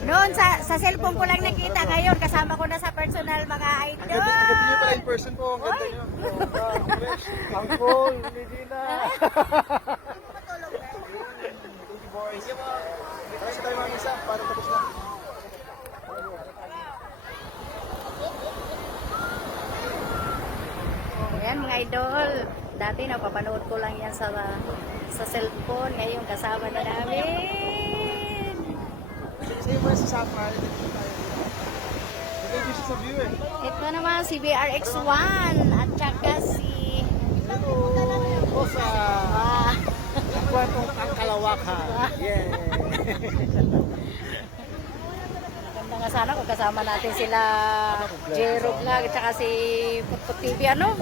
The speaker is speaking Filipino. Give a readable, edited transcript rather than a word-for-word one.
Noon sa cellphone ko lang nakita, ngayon kasama ko na sa personal mga idol. Ang ganda niyo pala in person po, ang ganda niyo. Ang cool, Medina. Thank you boys. Kasi tayo mga isa, para tapos na. Ayan mga idol, dati napapanood ko lang yan sa cellphone, ngayon kasama na namin. Sa'yo mo sa Sapal. Hindi siya sa view eh. Ito naman si BRX1 at saka si Hello, Bosa. Kwentong ang kalawakan. Yeah. Maganda nga sana kung kasama natin sila Jero Vlog at saka si Putput TV, ano?